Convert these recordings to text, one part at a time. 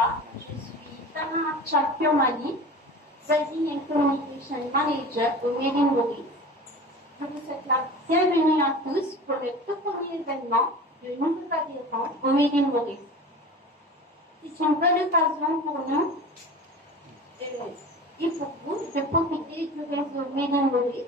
pas, je suis Tana Chapiomali, Branding and Communication Manager au Made in Maurice. Je vous souhaite la bienvenue à tous pour le tout premier événement de nouveaux adhérents au Made in Maurice. C'est une belle occasion pour nous et pour vous de profiter du réseau Made in Maurice.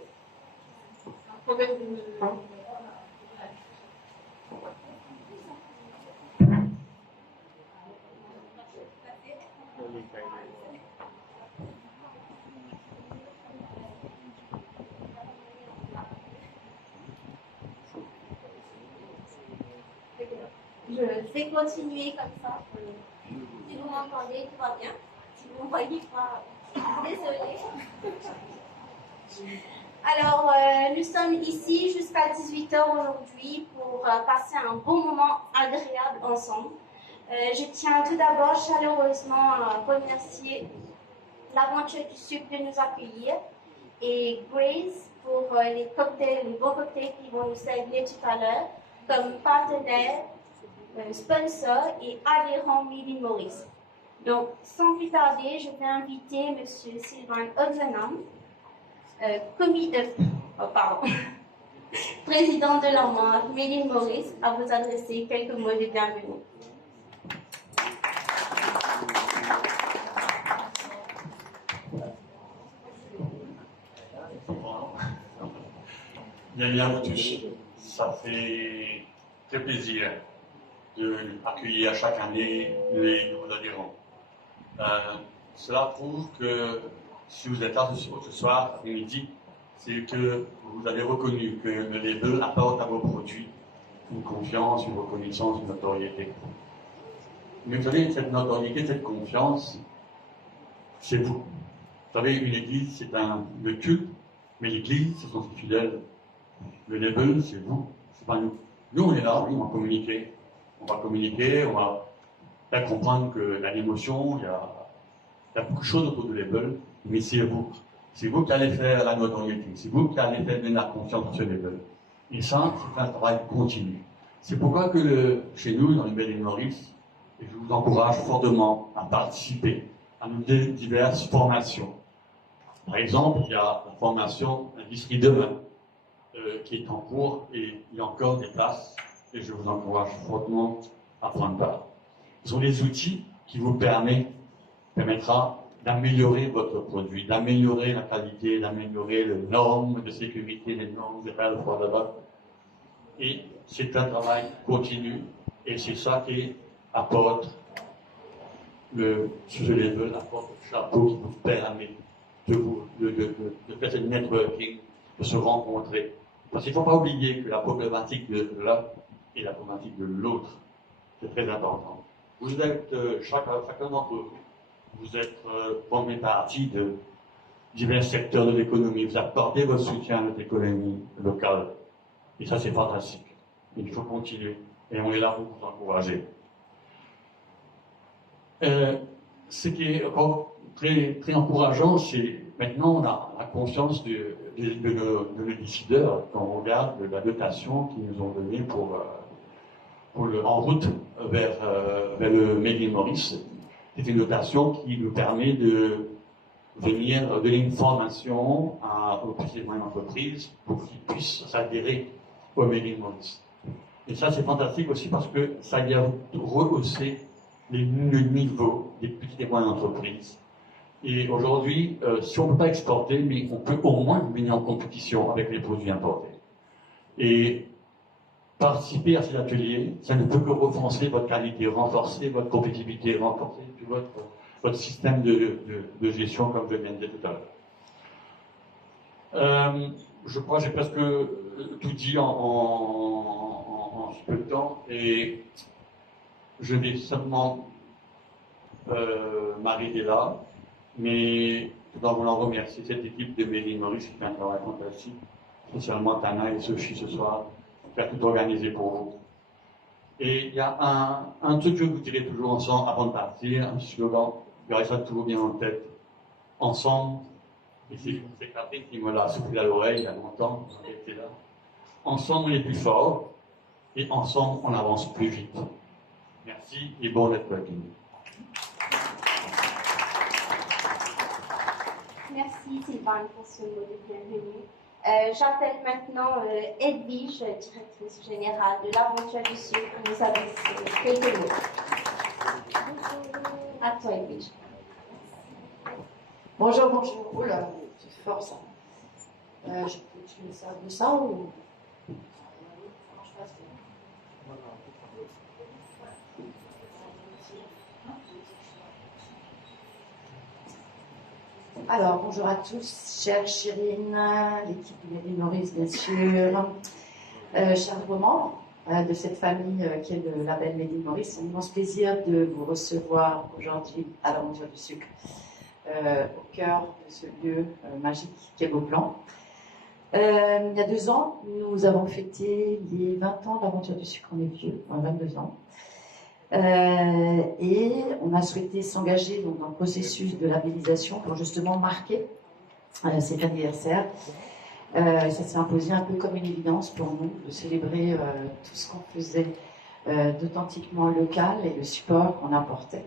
Je vais continuer comme ça. Si vous m'entendez, tout va bien. Si vous ne voyez pas, désolée. Alors, nous sommes ici jusqu'à 18 h aujourd'hui pour passer un bon moment agréable ensemble. Je tiens tout d'abord chaleureusement à remercier l'Aventure du Sucre de nous accueillir et Grace pour les cocktails, les beaux cocktails qui vont nous servir tout à l'heure comme partenaire, sponsor et adhérent Made in Maurice. Donc, sans plus tarder, je vais inviter M. Sylvain Ozanam, président de la marque Made in Maurice, à vous adresser quelques mots de bienvenue. Bienvenue à vous tous. Ça fait très plaisir d'accueillir chaque année les nouveaux adhérents. Cela prouve que si vous êtes là ce soir, après-midi, c'est que vous avez reconnu que le label apporte à vos produits une confiance, une reconnaissance, une notoriété. Mais vous savez, cette notoriété, cette confiance, c'est vous. Vous savez, une église, c'est le culte, mais l'église, ce sont ses fidèles. Le label, c'est vous, c'est pas nous. Nous, on est là, oui, on va communiquer. On va communiquer, on va faire comprendre qu'il y a l'émotion, il y a beaucoup de choses autour du label, mais c'est vous. C'est vous qui allez faire la notoriété, c'est vous qui allez faire donner la confiance dans ce label. Et ça, c'est un travail continu. C'est pourquoi que chez nous, dans le Made in Maurice, je vous encourage fortement à participer à nos diverses formations. Par exemple, il y a la formation Industrie demain, qui est en cours et il y a encore des places et je vous encourage fortement à prendre part. Ce sont des outils qui vous permettra d'améliorer votre produit, d'améliorer la qualité, d'améliorer les normes de sécurité, les normes de health for the dog. Et c'est un travail continu et c'est ça qui apporte ce level, apporte le chapeau qui vous permet de faire ce networking, de se rencontrer. Parce qu'il ne faut pas oublier que la problématique de l'un et la problématique de l'autre, c'est très important. Vous êtes, chacun d'entre vous, vous êtes formé partie de divers secteurs de l'économie. Vous apportez votre soutien à notre économie locale. Et ça, c'est fantastique. Il faut continuer. Et on est là pour vous encourager. Ce qui est encore très, très encourageant, c'est maintenant on a la confiance de nos décideurs quand on regarde la dotation qu'ils nous ont donnée en route vers le Made in Maurice. C'est une dotation qui nous permet de venir donner une formation aux petites et moyennes entreprises pour qu'ils puissent s'adhérer au Made in Maurice. Et ça, c'est fantastique aussi parce que ça vient rehausser le niveau des petites et moyennes entreprises. Et aujourd'hui, si on ne peut pas exporter, mais on peut au moins venir en compétition avec les produits importés. Et participer à ces ateliers, ça ne peut que renforcer votre qualité, renforcer votre compétitivité, renforcer votre système de gestion, comme je viens de dire tout à l'heure. Je crois que j'ai presque tout dit en si peu de temps, et je vais seulement m'arrêter là, mais tout en voulant remercier cette équipe de Made in Maurice qui fait un travail fantastique, spécialement Tana et Sophie ce soir, qui a tout organisé pour vous. Et il y a un truc que je vous dirai toujours ensemble avant de partir, un slogan, gardez ça toujours bien en tête. Ensemble, et c'est Catherine qui me l'a soufflé à l'oreille il y a longtemps, elle était là. Ensemble, on est plus fort, et ensemble, on avance plus vite. Merci et bon networking. Merci Sylvain pour ce mot de bienvenue. J'appelle maintenant Edwige, directrice générale de l'Aventure du Sucre, pour nous adresser quelques mots. À toi Edwige. Bonjour, bonjour. Oh là, c'est fort ça. Je peux utiliser ça de ça ou. Alors, bonjour à tous, chère Chérine, l'équipe du Made in Maurice, bien sûr, chers membres de cette famille qui est le label Made in Maurice. C'est un immense plaisir de vous recevoir aujourd'hui à l'Aventure du Sucre, au cœur de ce lieu magique qu'est Beauplan. Il y a 2 ans, nous avons fêté les 20 ans de l'Aventure du Sucre. On est vieux, 22 ans. Et on a souhaité s'engager dans le processus de labellisation pour justement marquer cet anniversaire. Ça s'est imposé un peu comme une évidence pour nous de célébrer tout ce qu'on faisait d'authentiquement local et le support qu'on apportait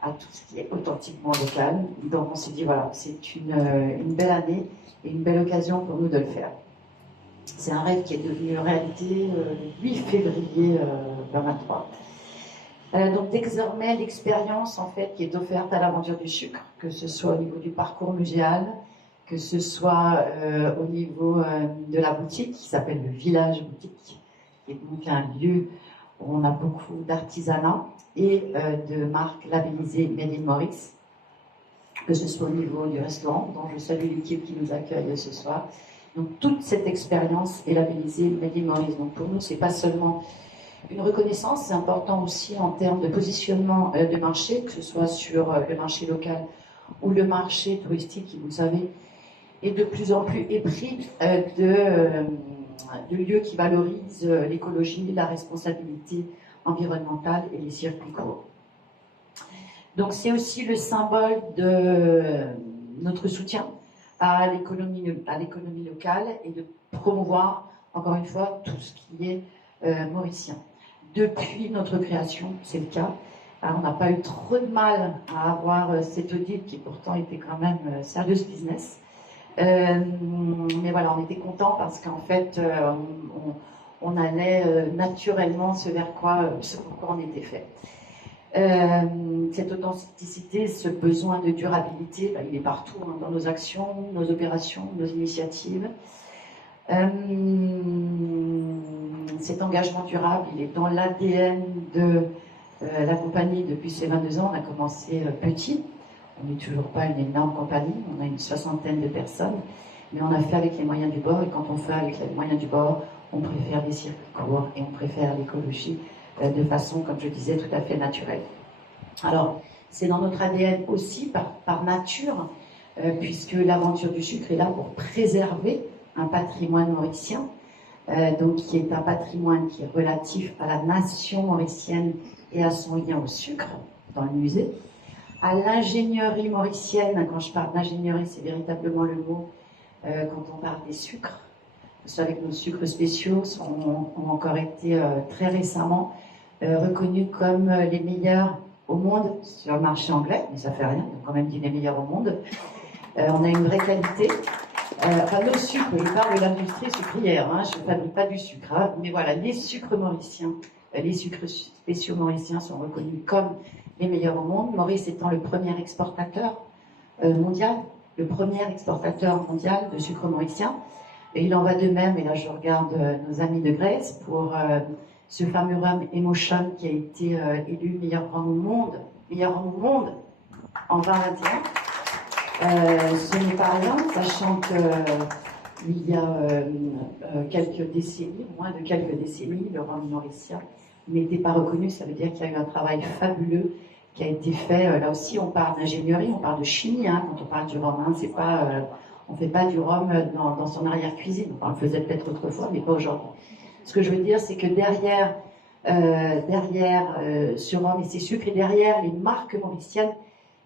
à tout ce qui est authentiquement local. Donc on s'est dit voilà, c'est une belle année et une belle occasion pour nous de le faire. C'est un rêve qui est devenu réalité le 8 février 2023. Donc désormais, l'expérience en fait qui est offerte à l'Aventure du Sucre, que ce soit au niveau du parcours muséal, que ce soit au niveau de la boutique qui s'appelle le Village Boutique, qui est donc un lieu où on a beaucoup d'artisanat et de marques labellisées Made in Maurice, que ce soit au niveau du restaurant, dont je salue l'équipe qui nous accueille ce soir. Donc toute cette expérience est labellisée Made in Maurice. Donc pour nous, c'est pas seulement une reconnaissance, c'est important aussi en termes de positionnement de marché, que ce soit sur le marché local ou le marché touristique, qui, vous le savez, est de plus en plus épris de lieux qui valorisent l'écologie, la responsabilité environnementale et les circuits courts. Donc c'est aussi le symbole de notre soutien à l'économie locale et de promouvoir, encore une fois, tout ce qui est mauricien. Depuis notre création, c'est le cas. Alors, on n'a pas eu trop de mal à avoir cet audit qui pourtant était quand même serious business. Mais voilà, on était content parce qu'en fait, on allait naturellement ce pourquoi on était fait. Cette authenticité, ce besoin de durabilité, il est partout dans nos actions, nos opérations, nos initiatives. Cet engagement durable, il est dans l'ADN de la compagnie depuis ces 22 ans. On a commencé petit, on n'est toujours pas une énorme compagnie, on a une 60aine de personnes, mais on a fait avec les moyens du bord, et quand on fait avec les moyens du bord, on préfère les circuits courts et on préfère l'écologie de façon, comme je disais, tout à fait naturelle. Alors, c'est dans notre ADN aussi, par nature, puisque l'Aventure du Sucre est là pour préserver un patrimoine mauricien, donc qui est un patrimoine qui est relatif à la nation mauricienne et à son lien au sucre dans le musée, à l'ingénierie mauricienne. Quand je parle d'ingénierie, c'est véritablement le mot quand on parle des sucres. Vous savez que nos sucres spéciaux ont encore été très récemment reconnus comme les meilleurs au monde sur le marché anglais, mais ça fait rien, on a quand même dit les meilleurs au monde. On a une vraie qualité. Enfin, nos sucres, je parle de l'industrie sucrière, je ne fabrique pas du sucre, mais voilà, les sucres mauriciens, les sucres spéciaux mauriciens sont reconnus comme les meilleurs au monde. Maurice étant le premier exportateur mondial, le premier exportateur mondial de sucre mauricien. Et il en va de même, et là je regarde nos amis de Grèce, pour ce fameux rhum Emotion qui a été élu meilleur rhum au monde en 2021. Ce n'est pas rien, sachant qu'il y a quelques décennies, moins de quelques décennies, le rhum mauricien n'était pas reconnu. Ça veut dire qu'il y a eu un travail fabuleux qui a été fait. Là aussi, on parle d'ingénierie, on parle de chimie quand on parle du rhum. C'est pas, on ne fait pas du rhum dans son arrière-cuisine. On le faisait peut-être autrefois, mais pas aujourd'hui. Ce que je veux dire, c'est que derrière ce rhum et ses sucres, et derrière les marques mauriciennes,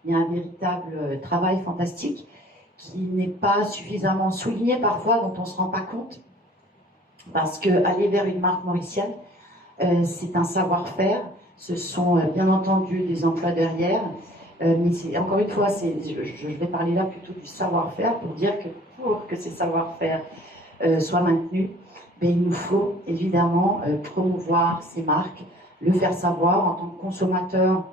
il y a un véritable travail fantastique qui n'est pas suffisamment souligné parfois, dont on ne se rend pas compte. Parce qu'aller vers une marque mauricienne, c'est un savoir-faire, ce sont bien entendu des emplois derrière, Mais encore une fois, je vais parler là plutôt du savoir-faire pour dire que pour que ces savoir-faire soient maintenus, ben, il nous faut évidemment promouvoir ces marques, le faire savoir. En tant que consommateur,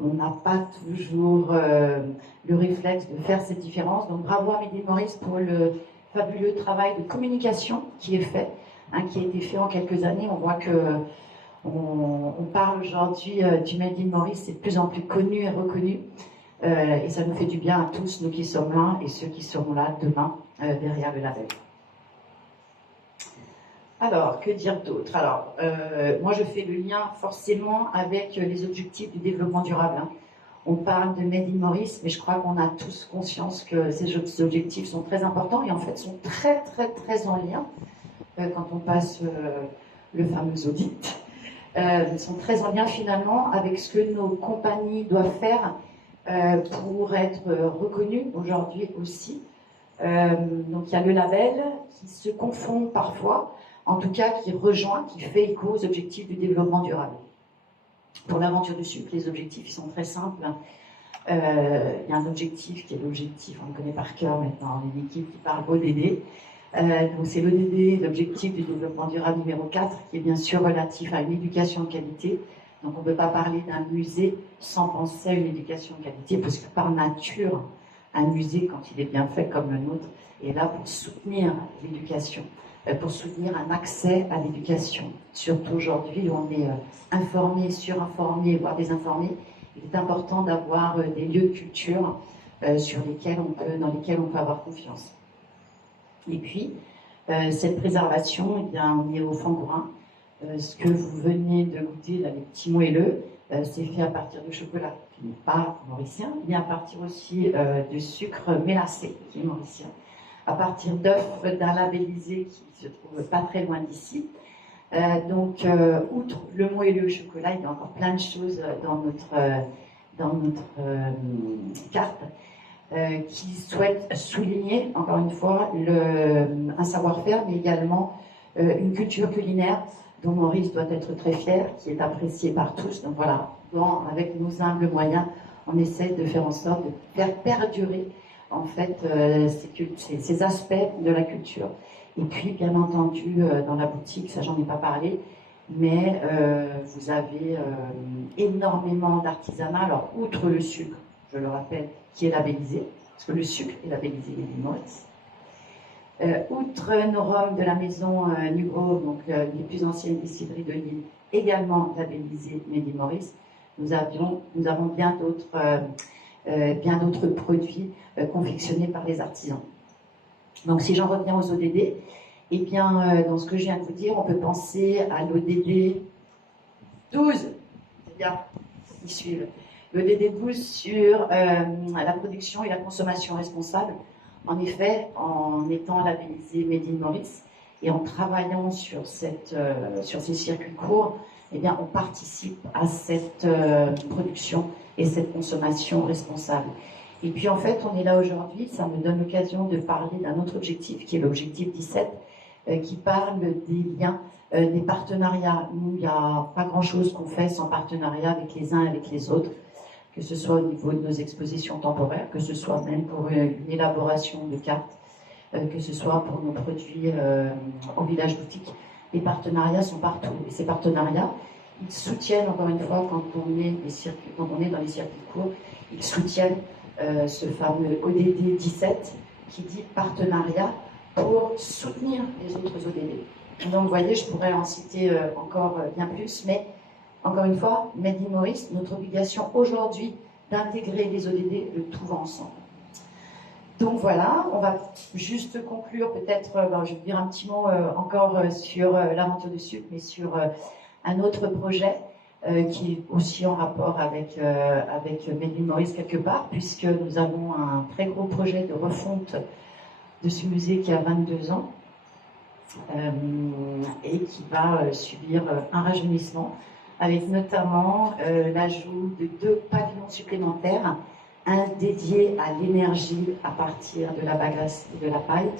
on n'a pas toujours le réflexe de faire cette différence. Donc bravo à Made in Maurice pour le fabuleux travail de communication qui est fait, qui a été fait en quelques années. On voit que on parle aujourd'hui du Made in Maurice, c'est de plus en plus connu et reconnu. Et ça nous fait du bien à tous, nous qui sommes là et ceux qui seront là demain derrière le label. Alors, que dire d'autre? Alors, moi je fais le lien forcément avec les objectifs du développement durable. On parle de Made in Maurice, mais je crois qu'on a tous conscience que ces objectifs sont très importants et en fait sont très très très en lien quand on passe le fameux audit. Ils sont très en lien finalement avec ce que nos compagnies doivent faire pour être reconnues aujourd'hui aussi. Donc il y a le label qui se confond parfois, en tout cas qui rejoint, qui fait écho aux objectifs du développement durable. Pour l'aventure du sucre, les objectifs ils sont très simples. Il y a un objectif qui est l'objectif, on le connaît par cœur maintenant, on est une équipe qui parle ODD. Donc c'est l'ODD, l'objectif du développement durable numéro 4, qui est bien sûr relatif à une éducation de qualité. Donc on ne peut pas parler d'un musée sans penser à une éducation de qualité, parce que par nature, un musée, quand il est bien fait comme le nôtre, est là pour soutenir l'éducation, pour soutenir un accès à l'éducation. Surtout aujourd'hui, on est informé, surinformé, voire désinformé. Il est important d'avoir des lieux de culture dans lesquels on peut avoir confiance. Et puis, cette préservation, eh bien, on est au Fangourin. Ce que vous venez de goûter, là, les petits moelleux, c'est fait à partir de chocolat, qui n'est pas mauricien, mais à partir aussi de sucre mélacé, qui est mauricien, à partir d'œufs d'un labellisé qui se trouve pas très loin d'ici. Donc, outre le moelleux au chocolat, il y a encore plein de choses dans notre carte. Qui souhaite souligner, encore une fois, un savoir-faire, mais également une culture culinaire dont Maurice doit être très fier, qui est appréciée par tous. Donc voilà, avec nos humbles moyens, on essaie de faire en sorte de faire perdurer en fait ces aspects de la culture. Et puis, bien entendu, dans la boutique, ça j'en ai pas parlé, mais vous avez énormément d'artisanat. Alors, outre le sucre, je le rappelle, qui est labellisé, parce que le sucre est labellisé Made in Maurice. Outre nos rhums de la maison Nugro, donc les plus anciennes distilleries de l'île, également labellisées Made in Maurice, nous avons bien d'autres produits confectionnés par les artisans. Donc si j'en reviens aux ODD, eh bien, dans ce que je viens de vous dire, on peut penser à l'ODD 12, c'est-à-dire, ils suivent. L'ODD 12 sur la production et la consommation responsable. En effet, en étant labellisé Made in Maurice et en travaillant sur ces circuits courts, eh bien, on participe à cette production et cette consommation responsable. Et puis en fait, on est là aujourd'hui, ça me donne l'occasion de parler d'un autre objectif qui est l'objectif 17, qui parle des liens, des partenariats. Nous, il n'y a pas grand-chose qu'on fait sans partenariat avec les uns et avec les autres, que ce soit au niveau de nos expositions temporaires, que ce soit même pour une élaboration de cartes, que ce soit pour nos produits au village boutique. Les partenariats sont partout. Et ces partenariats, ils soutiennent, encore une fois, quand on est dans les circuits courts, ils soutiennent ce fameux ODD 17 qui dit partenariat pour soutenir les autres ODD. Donc, vous voyez, je pourrais en citer encore bien plus, mais encore une fois, Made in Maurice, notre obligation aujourd'hui d'intégrer les ODD, le tout va ensemble. Donc voilà, on va juste conclure peut-être, je vais dire un petit mot encore sur l'aventure du sucre, mais sur un autre projet qui est aussi en rapport avec Made in Maurice quelque part, puisque nous avons un très gros projet de refonte de ce musée qui a 22 ans et qui va subir un rajeunissement, avec notamment l'ajout de 2 pavillons supplémentaires, un dédié à l'énergie à partir de la bagasse et de la paille.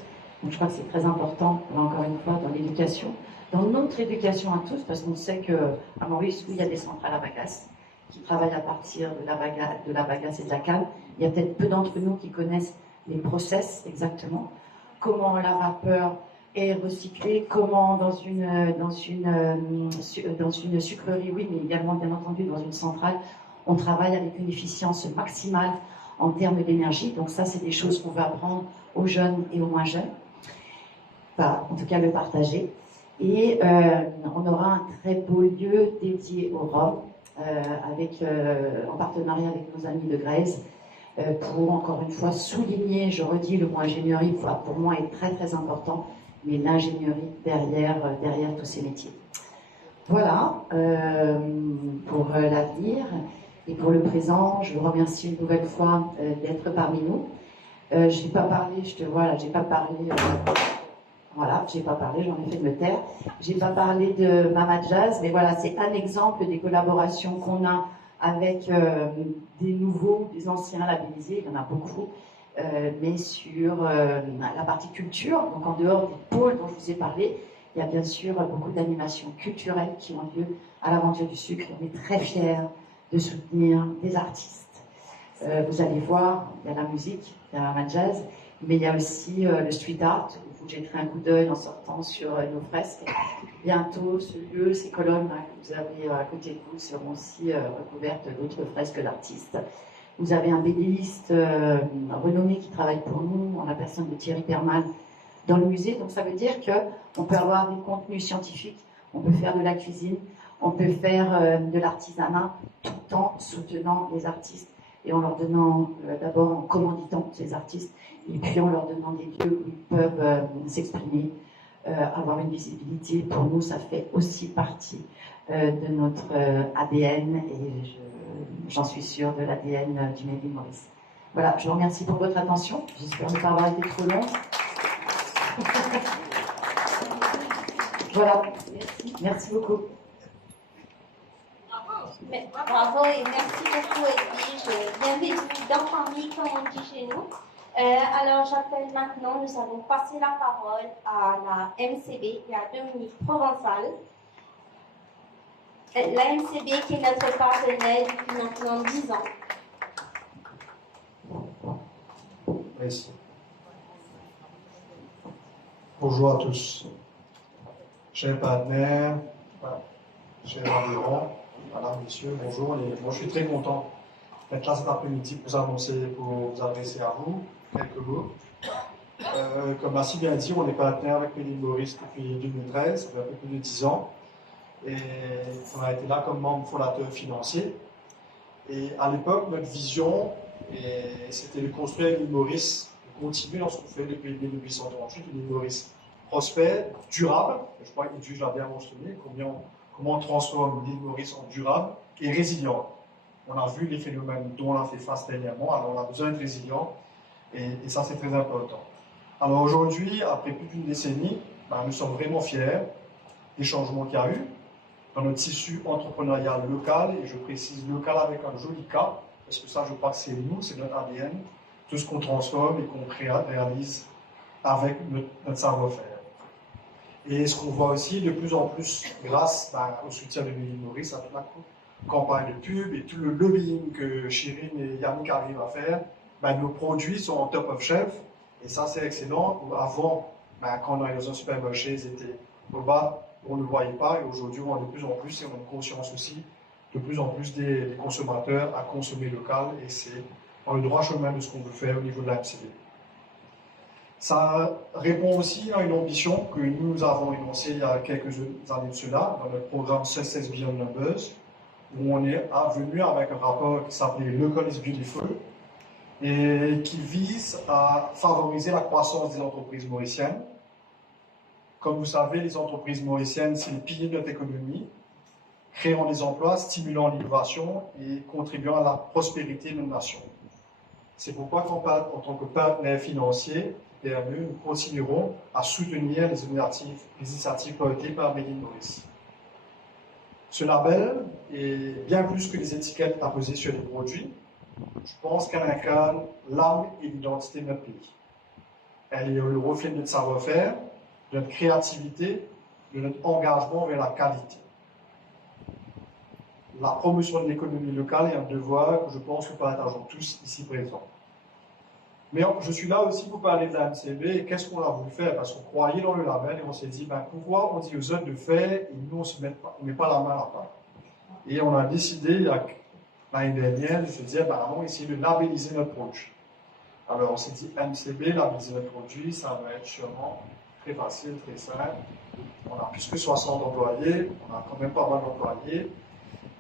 Donc je crois que c'est très important, encore une fois, dans l'éducation, dans notre éducation à tous, parce qu'on sait qu'à Maurice, oui, il y a des centrales à bagasse qui travaille à partir de la bagasse et de la canne. Il y a peut-être peu d'entre nous qui connaissent les process exactement, comment la vapeur est recyclée, comment dans une sucrerie, oui, mais également bien entendu dans une centrale, on travaille avec une efficience maximale en termes d'énergie. Donc ça, c'est des choses qu'on va apprendre aux jeunes et aux moins jeunes. Enfin, en tout cas, le partager. Et on aura un très beau lieu dédié au rhum, en partenariat avec nos amis de Grèze, pour encore une fois souligner, je redis, le mot ingénierie, pour moi est très très important, mais l'ingénierie derrière tous ces métiers. Voilà pour l'avenir. Et pour le présent, je vous remercie une nouvelle fois d'être parmi nous. J'ai pas parlé, je te vois là, j'ai pas parlé. Voilà, j'ai pas parlé, j'en ai fait de me taire. J'ai pas parlé de Mama Jazz, mais voilà, c'est un exemple des collaborations qu'on a avec des nouveaux, des anciens labellisés, il y en a beaucoup, mais sur la partie culture, donc en dehors des pôles dont je vous ai parlé, il y a bien sûr beaucoup d'animations culturelles qui ont lieu à l'Aventure du Sucre. On est très fiers de soutenir des artistes. Vous allez voir, il y a la musique, il y a Mama Jazz, mais il y a aussi le street art. Vous jetterez un coup d'œil en sortant sur nos fresques. Bientôt, ce lieu, ces colonnes que vous avez à côté de vous seront aussi recouvertes d'autres fresques d'artistes. Vous avez un bédéiste renommé qui travaille pour nous, en la personne de Thierry Perman, dans le musée. Donc ça veut dire qu'on peut avoir des contenus scientifiques, on peut faire de la cuisine, on peut faire de l'artisanat, tout en soutenant les artistes et en leur donnant, d'abord en commanditant ces artistes, et puis en leur donnant des lieux où ils peuvent s'exprimer, avoir une visibilité. Pour nous, ça fait aussi partie de notre ADN, et j'en suis sûre, de l'ADN du Made in Maurice. Voilà, je vous remercie pour votre attention. J'espère ne pas avoir été trop longue. Voilà, merci beaucoup. Bravo et merci beaucoup Edwige. Bienvenue dans Paris, comme on dit chez nous. Alors j'appelle maintenant, nous allons passer la parole à la MCB et à Dominique Provençal. La MCB qui est notre partenaire depuis maintenant 10 ans. Merci. Bonjour à tous. Chers partenaires, chers environs, madame, messieurs, bonjour. Et moi, je suis très content d'être là cet après-midi pour vous adresser à vous quelques mots. Comme l'a si bien dit, on est partenaire avec Made in Maurice depuis 2013, ça fait un peu plus de 10 ans. Et on a été là comme membre fondateur financier. Et à l'époque, notre vision, c'était de construire une île Maurice, de continuer dans ce qu'on fait depuis 1838, une île Maurice prospère, durable. Je crois que Edwige l'a bien mentionné, comment on transforme l'île Maurice en durable et résilient. On a vu les phénomènes dont on a fait face dernièrement, alors on a besoin d'être résilient, et ça c'est très important. Alors aujourd'hui, après plus d'une décennie, nous sommes vraiment fiers des changements qu'il y a eu dans notre tissu entrepreneurial local, et je précise local avec un joli K, parce que ça je crois que c'est nous, c'est notre ADN, tout ce qu'on transforme et qu'on réalise avec notre savoir-faire. Et ce qu'on voit aussi de plus en plus, grâce au soutien de Made in Maurice, avec la campagne de pub et tout le lobbying que Chirine et Yannick arrivent à faire, nos produits sont en top of shelf, et ça c'est excellent. Avant, quand on allait dans un supermarché, ils étaient au bas, on ne le voyait pas, et aujourd'hui on voit de plus en plus, et on a une conscience aussi de plus en plus des consommateurs à consommer local, et c'est dans le droit chemin de ce qu'on veut faire au niveau de la MCB. Ça répond aussi à une ambition que nous avons énoncée il y a quelques années de cela, dans notre programme Success Beyond Numbers, où on est venu avec un rapport qui s'appelait Local is Beautiful, et qui vise à favoriser la croissance des entreprises mauriciennes. Comme vous savez, les entreprises mauriciennes, c'est les piliers de notre économie, créant des emplois, stimulant l'innovation et contribuant à la prospérité de nos nations. C'est pourquoi, en tant que partenaire financier, PME, nous continuerons à soutenir les initiatives portées par Made in Maurice. Ce label est bien plus que des étiquettes apposées sur les produits. Je pense qu'elle incarne l'âme et l'identité de notre pays. Elle est le reflet de notre savoir-faire, de notre créativité, de notre engagement vers la qualité. la promotion de l'économie locale est un devoir que je pense que partageons tous ici présents. Mais je suis là aussi pour parler de la MCB et qu'est-ce qu'on a voulu faire, parce qu'on croyait dans le label et on s'est dit, pourquoi on dit aux autres de faire et nous on ne met pas la main à la pâte. Et on a décidé l'année dernière de se dire, on va essayer de labelliser notre produit. Alors on s'est dit MCB, labelliser notre produit, ça va être sûrement très facile, très simple. On a plus que 60 employés, on a quand même pas mal d'employés.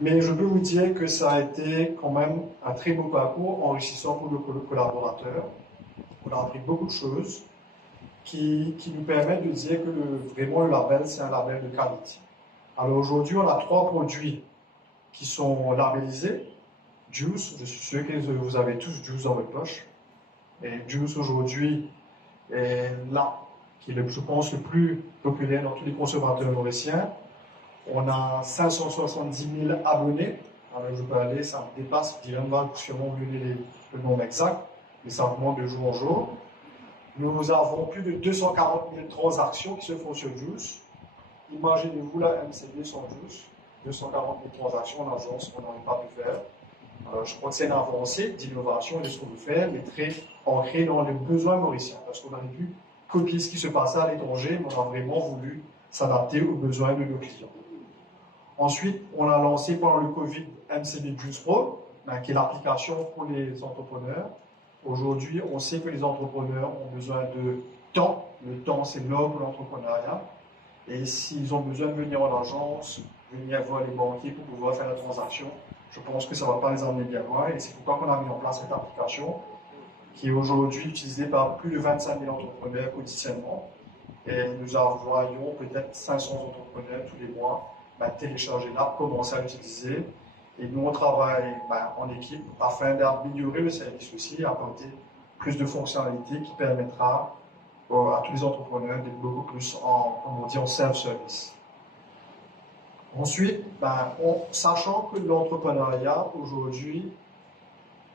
Mais je peux vous dire que ça a été quand même un très beau parcours enrichissant pour nos collaborateurs. On a appris beaucoup de choses qui nous permettent de dire que vraiment le label, c'est un label de qualité. Alors aujourd'hui, on a 3 produits qui sont labellisés. Juice, je suis sûr que vous avez tous Juice dans votre poche. Et Juice aujourd'hui est là, qui est, je pense, le plus populaire dans tous les consommateurs mauriciens. On a 570 000 abonnés. Alors je peux aller, ça me dépasse, Dylan va sûrement vous donner le nombre exact, mais ça augmente de jour en jour. Nous avons plus de 240 000 transactions qui se font sur Juice. Imaginez-vous la MCB sans Juice. 240 000 transactions en agence, on n'aurait pas pu faire. Alors, je crois que c'est une avancée d'innovation et de ce qu'on veut faire, mais très ancré dans les besoins mauriciens, parce qu'on aurait pu copier ce qui se passait à l'étranger, mais on a vraiment voulu s'adapter aux besoins de nos clients. Ensuite, on a lancé pendant le Covid MCB Juice Pro, qui est l'application pour les entrepreneurs. Aujourd'hui, on sait que les entrepreneurs ont besoin de temps. Le temps, c'est l'or pour l'entrepreneuriat. Et s'ils ont besoin de venir en agence, venir voir les banquiers pour pouvoir faire la transaction, je pense que ça ne va pas les emmener bien loin. Et c'est pourquoi on a mis en place cette application qui est aujourd'hui utilisée par plus de 25 000 entrepreneurs quotidiennement. Et nous voyons peut-être 500 entrepreneurs tous les mois télécharger l'app, commencer à l'utiliser. Et nous, on travaille en équipe afin d'améliorer le service aussi et apporter plus de fonctionnalités qui permettra à tous les entrepreneurs d'être beaucoup plus en self-service. Ensuite, sachant que l'entrepreneuriat aujourd'hui,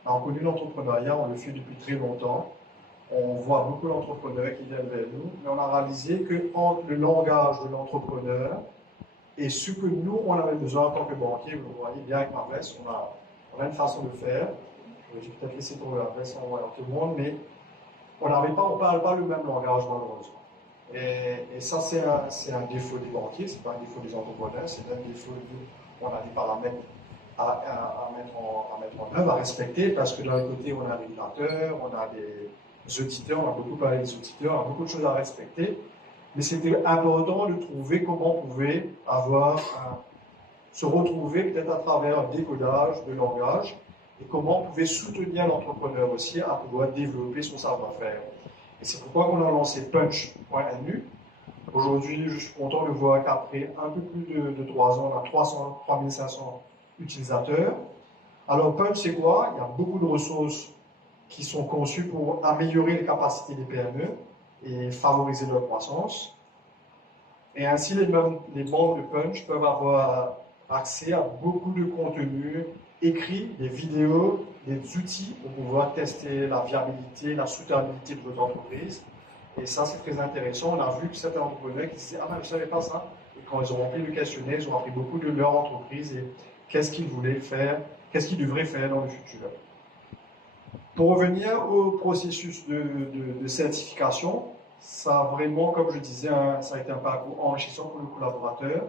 on connaît l'entrepreneuriat, on le fait depuis très longtemps, on voit beaucoup d'entrepreneurs qui viennent vers nous, mais on a réalisé que entre le langage de l'entrepreneur et ce que nous, on avait besoin en tant que banquier, vous le voyez bien avec ma veste, on a une façon de faire. Je vais peut-être laisser tomber la veste en voyant tout le monde, mais on ne parle pas le même langage malheureusement. Et ça, c'est un défaut des banquiers, ce n'est pas un défaut des entrepreneurs, c'est un défaut on a des paramètres à mettre en œuvre, à respecter, parce que d'un côté, on a des régulateurs, on a des auditeurs, on a beaucoup parlé des auditeurs, on a beaucoup de choses à respecter. Mais c'était important de trouver comment on pouvait se retrouver peut-être à travers un décodage de langage et comment on pouvait soutenir l'entrepreneur aussi à pouvoir développer son savoir-faire. Et c'est pourquoi on a lancé Punch.nu. Aujourd'hui, je suis content de voir qu'après un peu plus de 3 ans, on a 3500 utilisateurs. Alors Punch, c'est quoi? Il y a beaucoup de ressources qui sont conçues pour améliorer les capacités des PME et favoriser leur croissance. Et ainsi, les membres de Punch peuvent avoir accès à beaucoup de contenus écrits, des vidéos, des outils pour pouvoir tester la viabilité, la soutenabilité de votre entreprise. Et ça, c'est très intéressant. On a vu que certains entrepreneurs qui disaient « Ah, mais je ne savais pas ça ». Et quand ils ont rempli le questionnaire, ils ont appris beaucoup de leur entreprise et qu'est-ce qu'ils voulaient faire, qu'est-ce qu'ils devraient faire dans le futur. Pour revenir au processus de certification, ça a vraiment, comme je disais, ça a été un parcours enrichissant pour le collaborateur.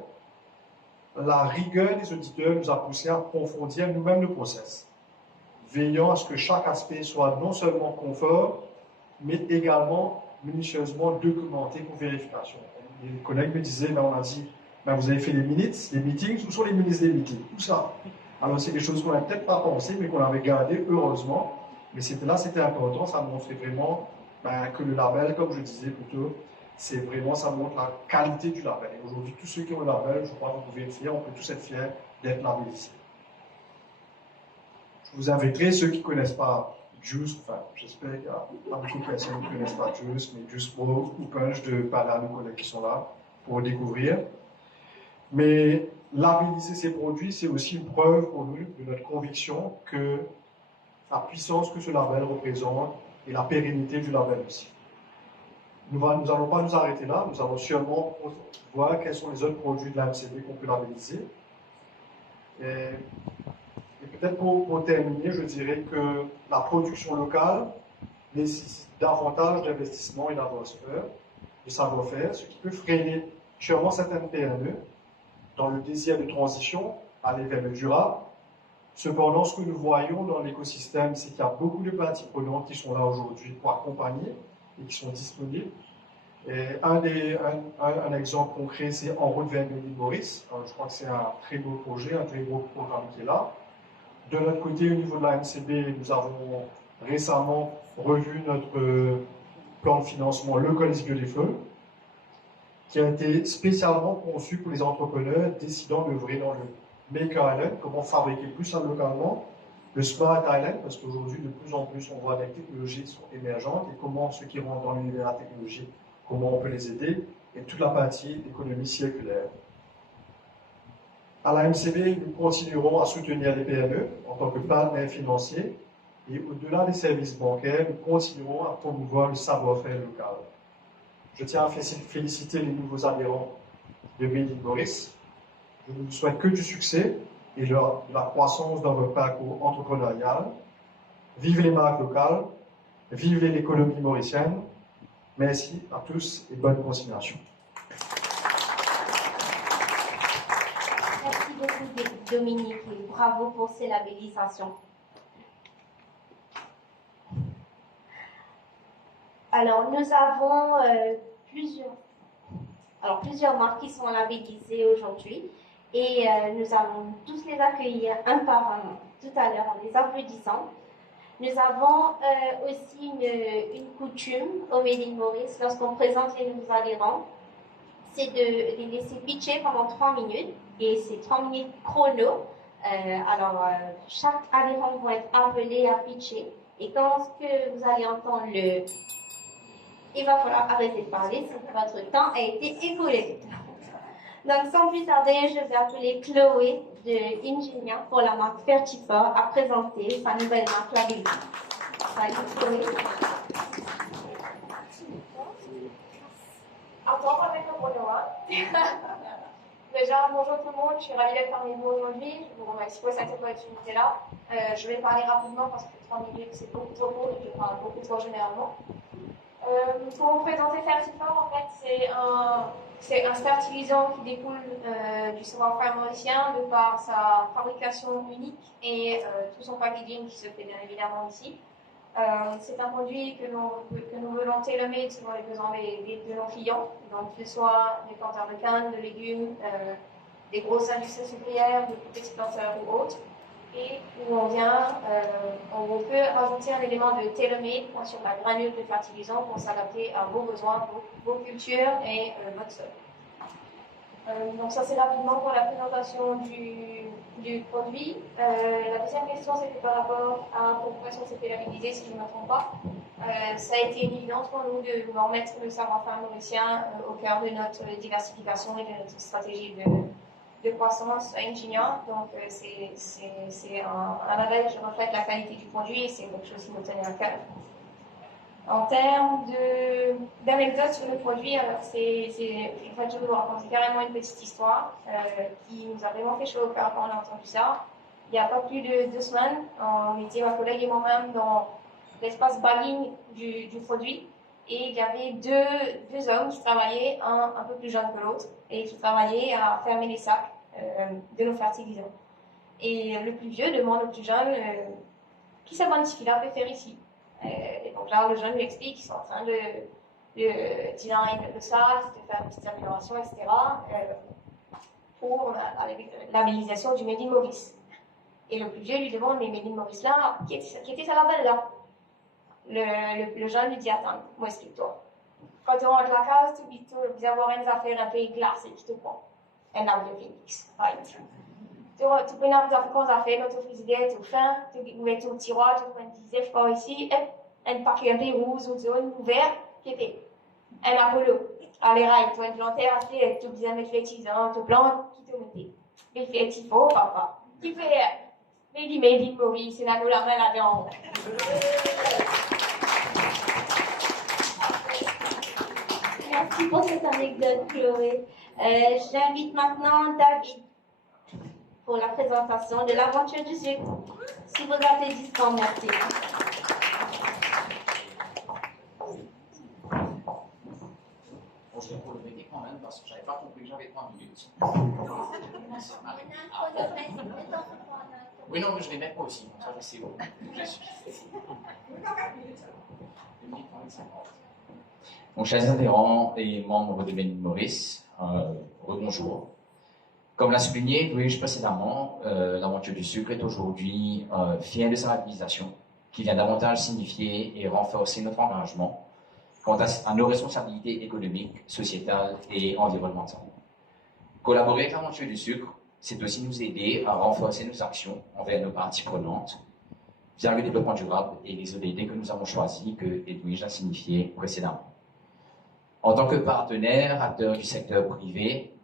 La rigueur des auditeurs nous a poussé à approfondir nous-mêmes le process, veillant à ce que chaque aspect soit non seulement confort, mais également minutieusement documenté pour vérification. Les collègues me disaient, on a dit, vous avez fait les minutes, les meetings, où sont les minutes des meetings? Tout ça. Alors c'est des choses qu'on n'a peut-être pas pensé, mais qu'on avait gardées, heureusement. Mais c'était important, ça montrait vraiment que le label, comme je disais plus tôt, ça montre la qualité du label. Et aujourd'hui, tous ceux qui ont le label, je crois que vous pouvez être fiers, on peut tous être fiers d'être labellisés. Je vous inviterai, ceux qui ne connaissent pas Juice, j'espère qu'il y a beaucoup de personnes qui ne connaissent pas Juice, mais Juice Pro ou Punch, de parler à nos collègues qui sont là pour découvrir. Mais labelliser ces produits, c'est aussi une preuve pour nous de notre conviction que la puissance que ce label représente et la pérennité du label aussi. Nous n'allons pas nous arrêter là, nous allons sûrement voir quels sont les autres produits de la MCB qu'on peut labelliser. Et peut-être pour terminer, je dirais que la production locale nécessite davantage d'investissement et de savoir-faire, ce qui peut freiner sûrement certaines PME dans le désir de transition, aller vers le durable. Cependant, ce que nous voyons dans l'écosystème, c'est qu'il y a beaucoup de parties prenantes qui sont là aujourd'hui pour accompagner et qui sont disponibles. Et un exemple concret, c'est En route vers Maurice. Je crois que c'est un très beau projet, un très beau programme qui est là. De notre côté, au niveau de la MCB, nous avons récemment revu notre plan de financement Le Colisée des Feux, qui a été spécialement conçu pour les entrepreneurs décidant d'œuvrer dans le Maker Island, comment fabriquer plus localement, le Smart Island, parce qu'aujourd'hui, de plus en plus, on voit des technologies qui sont émergentes, et comment ceux qui rentrent dans l'univers de la technologie, comment on peut les aider, et toute la partie économie circulaire. À la MCB, nous continuerons à soutenir les PME en tant que partenaires financiers, et au-delà des services bancaires, nous continuerons à promouvoir le savoir-faire local. Je tiens à féliciter les nouveaux adhérents de Made in Maurice. Je ne vous souhaite que du succès et de la croissance dans votre parcours entrepreneurial. Vive les marques locales, vive l'économie mauricienne. Merci à tous et bonne continuation. Merci beaucoup Dominique et bravo pour ces labellisations. Alors, nous avons plusieurs marques qui sont labellisées aujourd'hui et nous allons tous les accueillir un par un tout à l'heure en les applaudissant. Nous avons aussi une coutume au Made in Maurice lorsqu'on présente les nouveaux adhérents, c'est de les laisser pitcher pendant 3 minutes et c'est 3 minutes chrono. Chaque adhérent va être appelé à pitcher et quand vous allez entendre il va falloir arrêter de parler, votre temps a été écoulé. Donc, sans plus tarder, je vais appeler Chloé de Ingenia pour la marque Fertifort à présenter sa nouvelle marque labellisée. Salut Chloé. Attends avec un bonheur. Déjà, bonjour tout le monde, je suis ravie d'être parmi vous aujourd'hui. Je vous remercie pour cette opportunité-là. Je vais parler rapidement parce que 3 minutes c'est beaucoup trop court et je parle beaucoup trop généralement. Pour vous présenter Fertifort, en fait, c'est un fertilisant qui découle du savoir-faire mauricien de par sa fabrication unique et tout son packaging qui se fait bien évidemment ici. C'est un produit que nous voulons tailor-made selon les besoins de nos clients, donc que ce soit des planteurs de canne, de légumes, des grosses industries sucrières, de petits planteurs ou autres. Et où on peut rajouter un élément de tailor-made sur la granule de fertilisant pour s'adapter à vos besoins, vos cultures et votre sol. Donc ça c'est rapidement pour la présentation du produit. La deuxième question c'était par rapport à pourquoi est-ce qu'on s'est fait labelliser si je ne me trompe pas. Ça a été une évidence pour nous de vouloir mettre le savoir-faire mauricien au cœur de notre diversification et de notre stratégie de croissance à Ingenia. Donc c'est un label qui reflète la qualité du produit et c'est quelque chose qui nous tenait à cœur. En termes d'anecdotes sur le produit, alors en fait, je vais vous raconter carrément une petite histoire qui nous a vraiment fait chaud au cœur quand on a entendu ça. Il n'y a pas plus de 2 semaines, on était, ma collègue et moi-même, dans l'espace bagging du produit. Et il y avait deux hommes qui travaillaient, un peu plus jeune que l'autre, et qui travaillaient à fermer les sacs de nos fertilisants. Et le plus vieux demande au plus jeune qui s'aventifie-là peut faire ici. Et donc là, le jeune lui explique qu'ils sont en train de design le sac, de faire une petite amélioration, etc. Pour la labellisation du Made in Maurice. Et le plus vieux lui demande, mais Made in Maurice là, qui était ça label là? Le jeune lui dit, attends, moi explique-toi. Quand tu rentres la case, tu vas avoir une affaire un peu glacée qui te prend. Un arbre de phoenix, right? Tu prends une affaire quand tu fais des idées, tu faim, tu ouvres ton tiroir, tu prends une dizaine par ici, et un paquet de rose ou jaune ouvert, qui était un Apollo. Allez, rail, tu as une plante assez, tu viens mettre les petits, tu plantes, qui te met. Mais il fait un petit faux, papa. Qui fait, mais il Made in Maurice, c'est là, nous la main là-dedans. Merci pour cette anecdote, Chloé. J'invite maintenant David pour la présentation de l'aventure du sucre. Si vos applaudissements, merci. Bon, je vais pour le métier quand même parce que je n'avais pas compris que j'avais 3 minutes. Oui, non, mais je les mets pas aussi. Ça, je sais où. Je suis. Bon, chers adhérents et membres de Bénin Maurice, bonjour. Comme l'a souligné Edwige précédemment, l'aventure du sucre est aujourd'hui fière de sa réalisation, qui vient davantage signifier et renforcer notre engagement quant à nos responsabilités économiques, sociétales et environnementales. Collaborer avec l'aventure du sucre, c'est aussi nous aider à renforcer nos actions envers nos parties prenantes via le développement durable et les ODD que nous avons choisis, que Edwige a signifié précédemment. En tant que partenaire, acteur du secteur privé,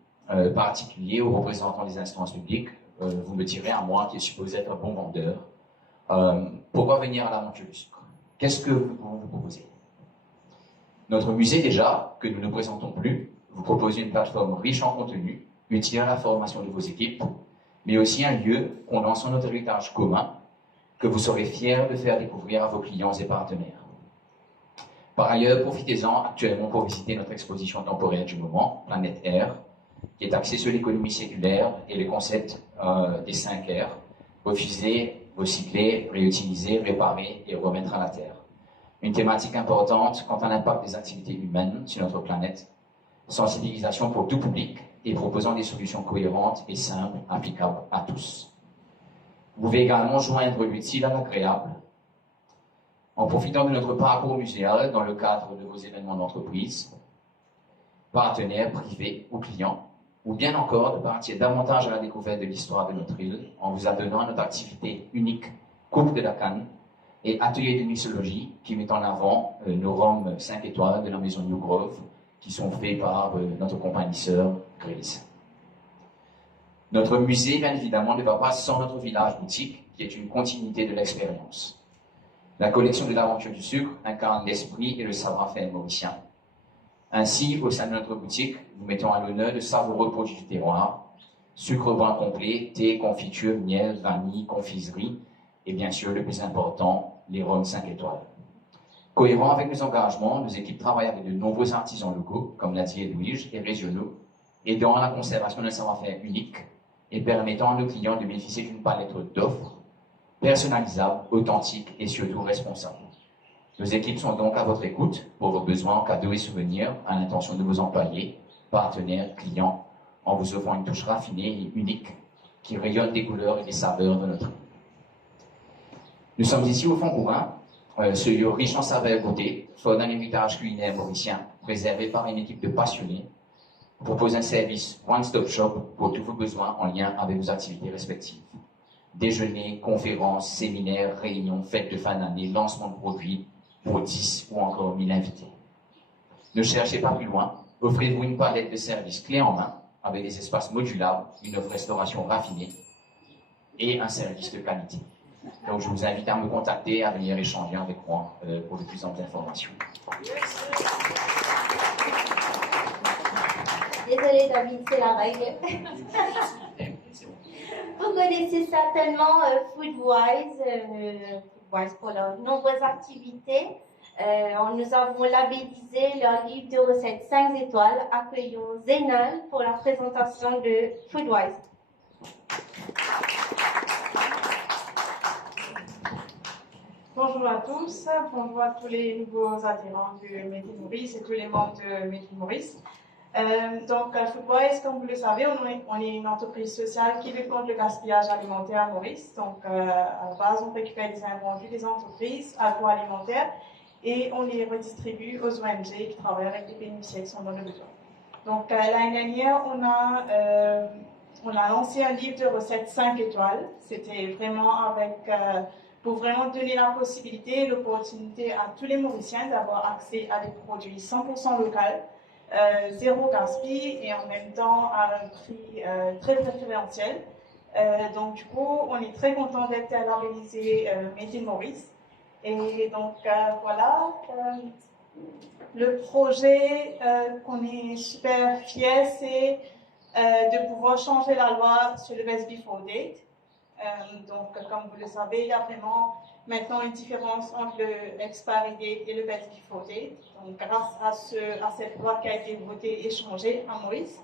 particulier ou représentant des instances publiques, vous me direz à moi qui est supposé être un bon vendeur, pourquoi venir à l'aventure du sucre? Qu'est-ce que nous pouvons vous proposer? Notre musée déjà, que nous ne présentons plus, vous propose une plateforme riche en contenu, utile à la formation de vos équipes, mais aussi un lieu condensant notre héritage commun que vous serez fiers de faire découvrir à vos clients et partenaires. Par ailleurs, profitez-en actuellement pour visiter notre exposition temporaire du moment, Planète Air, qui est axée sur l'économie circulaire et le concept des 5 R, refuser, recycler, réutiliser, réparer et remettre à la Terre. Une thématique importante quant à l'impact des activités humaines sur notre planète, sensibilisation pour tout public et proposant des solutions cohérentes et simples, applicables à tous. Vous pouvez également joindre l'utile à l'agréable en profitant de notre parcours muséal dans le cadre de vos événements d'entreprise, partenaires, privés ou clients, ou bien encore de partir davantage à la découverte de l'histoire de notre île en vous adonnant à notre activité unique Coupe de la Canne et atelier de mixologie qui met en avant nos rhums 5 étoiles de la maison New Grove qui sont faits par notre compagnie sœur Grace. Notre musée, bien évidemment, ne va pas sans notre village boutique qui est une continuité de l'expérience. La collection de l'aventure du sucre incarne l'esprit et le savoir-faire mauricien. Ainsi, au sein de notre boutique, nous mettons à l'honneur de savoureux produits du terroir, sucre brun complet, thé, confiture, miel, vanille, confiserie, et bien sûr, le plus important, les rhums 5 étoiles. Cohérent avec nos engagements, nos équipes travaillent avec de nombreux artisans locaux, comme l'a dit Edwige, et régionaux, aidant à la conservation d'un savoir-faire unique et permettant à nos clients de bénéficier d'une palette d'offres personnalisables, authentiques et surtout responsables. Nos équipes sont donc à votre écoute pour vos besoins, cadeaux et souvenirs à l'intention de vos employés, partenaires, clients, en vous offrant une touche raffinée et unique qui rayonne des couleurs et des saveurs de notre île. Nous sommes ici au Fond Courin, ce lieu riche en saveurs goûtées, fort d'un héritage culinaire mauricien, préservé par une équipe de passionnés, propose un service one-stop shop pour tous vos besoins en lien avec vos activités respectives. Déjeuners, conférences, séminaires, réunions, fêtes de fin d'année, lancement de produits pour 10 ou encore 1000 invités. Ne cherchez pas plus loin, offrez-vous une palette de services clés en main avec des espaces modulables, une offre restauration raffinée et un service de qualité. Donc je vous invite à me contacter, à venir échanger avec moi pour de plus amples informations. Désolée David, c'est la règle. Vous connaissez certainement Foodwise pour leurs nombreuses activités. Nous avons labellisé leur livre de recettes 5 étoiles. Accueillons Zénal pour la présentation de Foodwise. Bonjour à tous, bonjour à tous les nouveaux adhérents de Made in Maurice et tous les membres de Made in Maurice. Donc, Foodwise, comme vous le savez, on est une entreprise sociale qui lutte contre le gaspillage alimentaire à Maurice. Donc, à la base, on récupère les invendus des entreprises agroalimentaires et on les redistribue aux ONG qui travaillent avec les bénéficiaires qui sont dans le besoin. Donc, l'année dernière, on a lancé un livre de recettes 5 étoiles. C'était vraiment pour vraiment donner la possibilité et l'opportunité à tous les Mauriciens d'avoir accès à des produits 100% locaux, zéro gaspille et en même temps à un prix très préférentiel. Donc du coup, on est très content d'être labellisé Made in Maurice. Et donc voilà, le projet qu'on est super fiers, c'est de pouvoir changer la loi sur le best before date. Donc, comme vous le savez, il y a vraiment maintenant une différence entre le expiry date et le best before date. Donc, grâce à cette loi qui a été votée et changée à Maurice,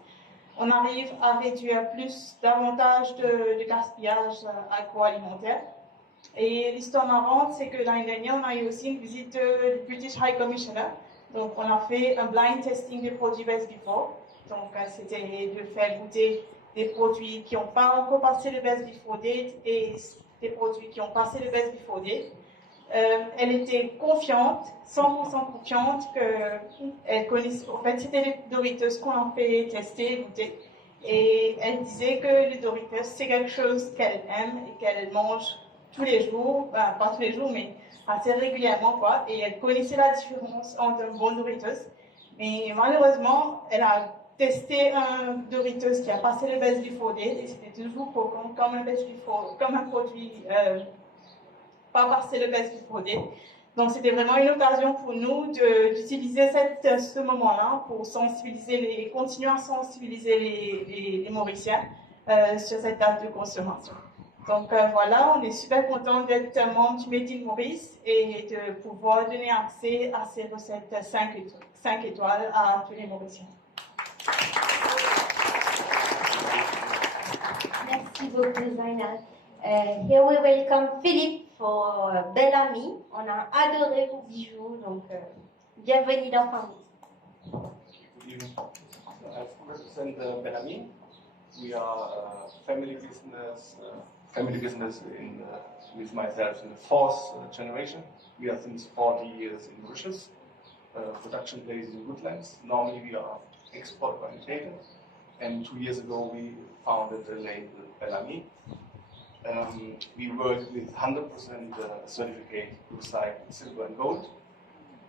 on arrive à réduire davantage de gaspillage agroalimentaire. Et l'histoire marrante, c'est que l'année dernière, on a eu aussi une visite du British High Commissioner. Donc, on a fait un blind testing des produits Best Before. Donc, c'était de faire goûter des produits qui n'ont pas encore passé le Best Before Date et des produits qui ont passé le Best Before Date. Elle était confiante, 100% confiante qu'elle connaissait. En fait, c'était les Doritos qu'on a fait tester, goûter. Et elle disait que les Doritos, c'est quelque chose qu'elle aime et qu'elle mange tous les jours, pas tous les jours, mais assez régulièrement, quoi. Et elle connaissait la différence entre un bon Doritos. Mais malheureusement, elle a testé un Doritos qui a passé le Best Before Date et c'était toujours comme un Best Before, comme un produit pas passé le Best Before Date. Donc c'était vraiment une occasion pour nous d'utiliser ce moment-là pour continuer à sensibiliser les Mauriciens sur cette date de consommation. Donc voilà, on est super content d'être membre du Made in Maurice et de pouvoir donner accès à ces recettes 5 étoiles à tous les Mauriciens. Merci beaucoup, Zainab. Here we welcome Philippe for Bellamy. On a adoré vos bijoux, donc bienvenue dans Paris. Good evening. I represent Bellamy. We are a family business with myself in the fourth generation. We are since 40 years in Mauritius. Production base in Woodlands. Normally we are export oriented, and 2 years ago we founded the label Bellamy. We work with 100% certificate recycled silver and gold.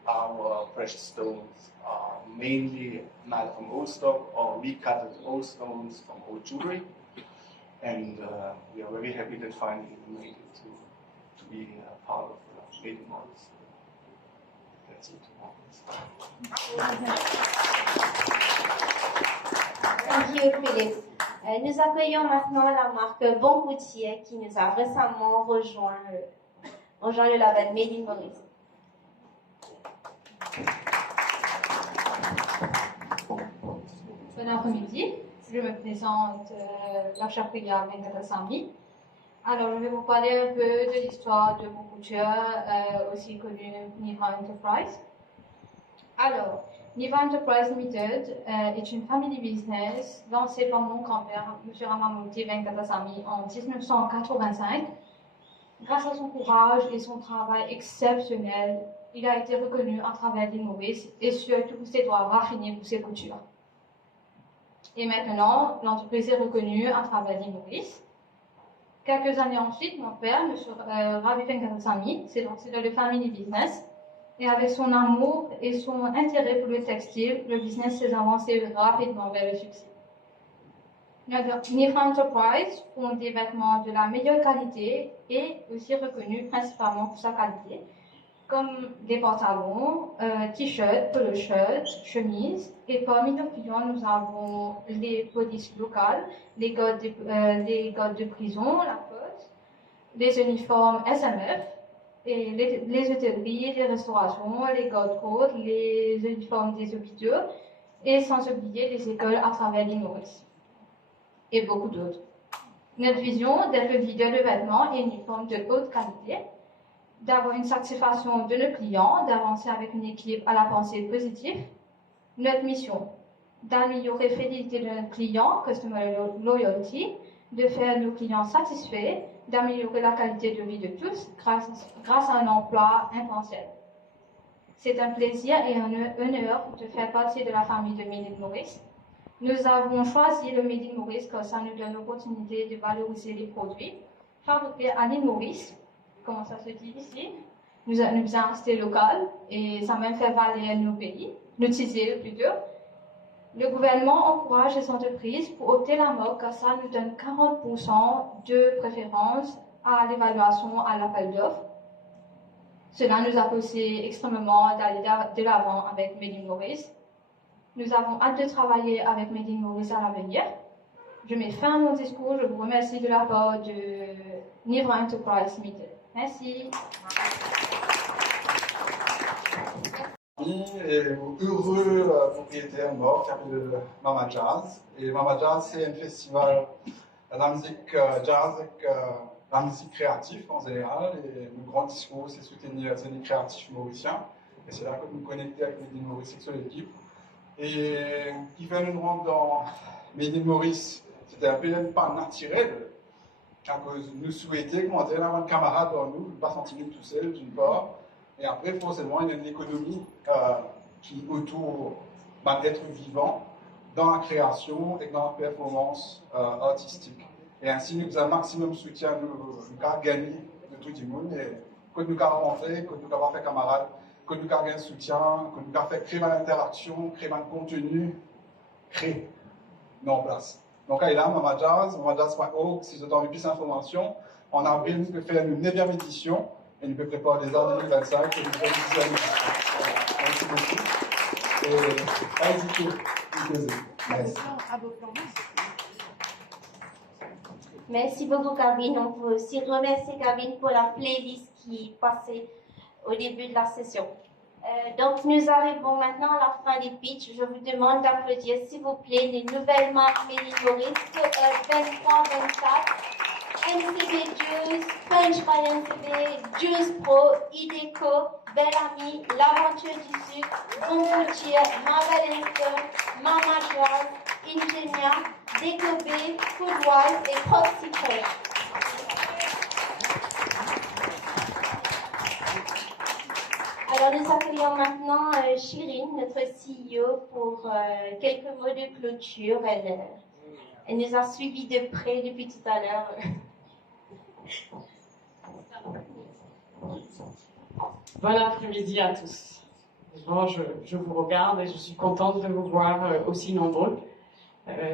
Our precious stones are mainly made from old stock or recutted old stones from old jewelry. And we are very happy that finally we made it to be part of Made in Maurice. That's it. Thank you, Philippe. Nous accueillons maintenant la marque Bon Coutier qui nous a récemment rejoint le label Made in Maurice. Bon après-midi, je me présente la Chapriya Venkatasamy. Alors, je vais vous parler un peu de l'histoire de Bon Couture, aussi connue Niva Enterprise. Alors, Niva Enterprise Limited est une family business lancée par mon grand-père, M. Ramamurti Venkatasamy, en 1985. Grâce à son courage et son travail exceptionnel, il a été reconnu à travers l'île Maurice et surtout ses droits raffinés pour ses coutures. Et maintenant, l'entreprise est reconnue à travers l'île Maurice. Quelques années ensuite, mon père, M. Ravi Venkatasamy, s'est lancé dans le family business. Et avec son amour et son intérêt pour le textile, le business s'est avancé rapidement vers le succès. Notre Niva Enterprise font des vêtements de la meilleure qualité et aussi reconnus principalement pour sa qualité, comme des pantalons, t-shirts, polo-shirts, chemises. Et parmi nos clients, nous avons les polices locales, les gardes de prison, la poste, les uniformes SMF, et les hôtelleries, les restaurations, les gardes-côtes, les uniformes des hôpitaux, et sans oublier les écoles à travers l'île Maurice, et beaucoup d'autres. Notre vision d'être le leader de vêtements et uniformes de haute qualité, d'avoir une satisfaction de nos clients, d'avancer avec une équipe à la pensée positive. Notre mission, d'améliorer la fidélité de nos clients, Customer Loyalty, de faire nos clients satisfaits, d'améliorer la qualité de vie de tous grâce à un emploi intentionnel. C'est un plaisir et un honneur de faire partie de la famille de Made in Maurice. Nous avons choisi le Made in Maurice car ça nous donne l'opportunité de valoriser les produits fabriqués à l'île Maurice. Comment ça se dit ici? Nous avons resté local et ça même fait valoir nos pays, l'utiliser plutôt. Le gouvernement encourage les entreprises pour opter la marque car ça nous donne 40% de préférence à l'évaluation à l'appel d'offres. Cela nous a poussé extrêmement d'aller de l'avant avec Made in Maurice. Nous avons hâte de travailler avec Made in Maurice à l'avenir. je mets fin à mon discours. Je vous remercie de la part de Nivra Enterprise Limited. Merci. Et heureux propriétaire mort qui s'appelle Mama Jazz. Et Mama Jazz, c'est un festival de la musique jazz avec la musique créative en général. Et le grand discours, c'est soutenir les créatifs mauriciens. Et c'est là que nous connectons avec les Maurice sur l'équipe. Et qui fait nous rendre dans Made in Maurice, c'était un peu pas naturel. À cause nous souhaitions commenter d'avoir un camarade dans nous, ne pas sentir tout seul d'une part. Et après, forcément, il y a une économie qui autour d'être vivant dans la création et dans la performance artistique. Et ainsi, nous avons un maximum soutien, nous avons gagné de tout le monde. Et que nous avons rencontré, que nous avons fait camarades, que nous avons gagné soutien, que nous avons fait créer l'interaction, créer le contenu, créer en place. Donc, il y a Mama Jazz, mamajazz.org, si vous avez envie de plus d'informations. En avril, nous pouvons faire une 9e édition. Et nous pouvons préparer des arts 2025 et nous pouvons faire une 10e édition. Merci beaucoup. Et à hésiter. Merci. Merci beaucoup, Kevin. On peut aussi remercier Kevin pour la playlist qui passait au début de la session. Donc, nous arrivons maintenant à la fin des pitchs. Je vous demande d'applaudir, s'il vous plaît, les nouvelles marques Made in Maurice 23-24. NCB Juice, French by NCB, Juice Pro, Ideco, Bellamy, L'Aventure du Sucre, Bon Frontier, Marvel & Mama Jazz, Ingenia, Decobé, Foodwise et Proxy Fresh. Alors nous accueillons maintenant Chirine, notre CEO, pour quelques mots de clôture. Elle nous a suivis de près depuis tout à l'heure. Bon après-midi à tous. Bon, je vous regarde et je suis contente de vous voir aussi nombreux.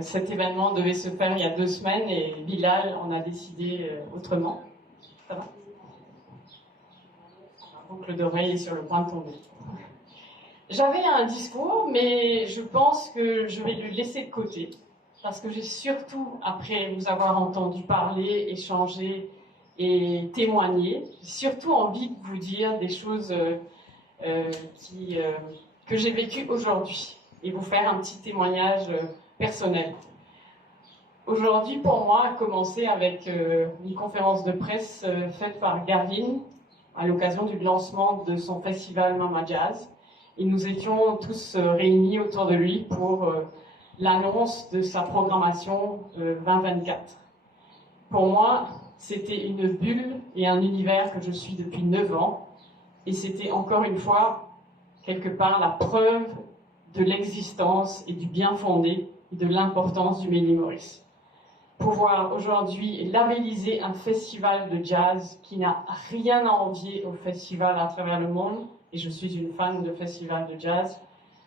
Cet événement devait se faire il y a 2 semaines et Bilal en a décidé autrement. Ça va? La boucle d'oreille est sur le point de tomber. J'avais un discours, mais je pense que je vais le laisser de côté. Parce que j'ai surtout, après vous avoir entendu parler, échanger et témoigner, j'ai surtout envie de vous dire des choses que j'ai vécues aujourd'hui et vous faire un petit témoignage personnel. Aujourd'hui, pour moi, a commencé avec une conférence de presse faite par Gavin à l'occasion du lancement de son festival Mama Jazz. Et nous étions tous réunis autour de lui pour l'annonce de sa programmation 2024. Pour moi, c'était une bulle et un univers que je suis depuis 9 ans. Et c'était encore une fois, quelque part, la preuve de l'existence et du bien fondé et de l'importance du Made in Maurice. Pouvoir aujourd'hui labelliser un festival de jazz qui n'a rien à envier aux festivals à travers le monde, et je suis une fan de festivals de jazz,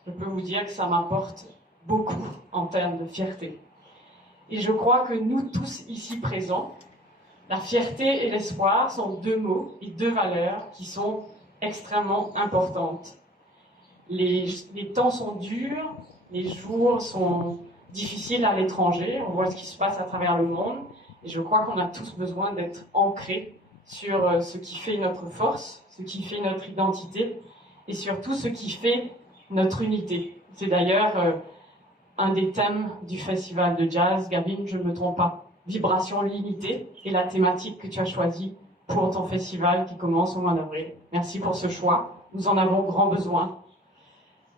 je peux vous dire que ça m'apporte beaucoup en termes de fierté. Et je crois que nous tous ici présents, la fierté et l'espoir sont 2 mots et 2 valeurs qui sont extrêmement importantes. Les temps sont durs, les jours sont difficiles à l'étranger, on voit ce qui se passe à travers le monde, et je crois qu'on a tous besoin d'être ancrés sur ce qui fait notre force, ce qui fait notre identité, et surtout ce qui fait notre unité. C'est d'ailleurs un des thèmes du festival de jazz, Gavin, je ne me trompe pas, vibration limitée, et la thématique que tu as choisie pour ton festival qui commence au mois d'avril. Merci pour ce choix, nous en avons grand besoin.